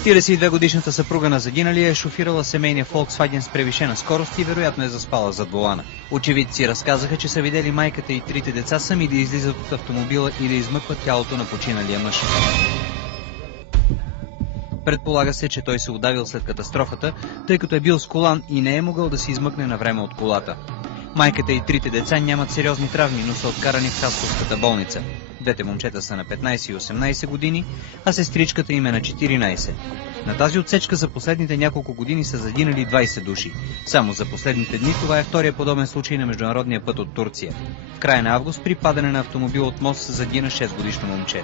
42-годишната съпруга на загиналия е шофирала семейния Volkswagen с превишена скорост и вероятно е заспала зад волана. Очевидци разказаха, че са видели майката и трите деца сами да излизат от автомобила и да измъкват тялото на починалия мъж. Предполага се, че той се удавил след катастрофата, тъй като е бил с колан и не е могъл да се измъкне на време от колата. Майката и трите деца нямат сериозни травми, но са откарани в Хасковската болница. Двете момчета са на 15 и 18 години, а сестричката им е на 14. На тази отсечка за последните няколко години са загинали 20 души. Само за последните дни това е втория подобен случай на международния път от Турция. В края на август при падане на автомобил от мост загина 6-годишно момче.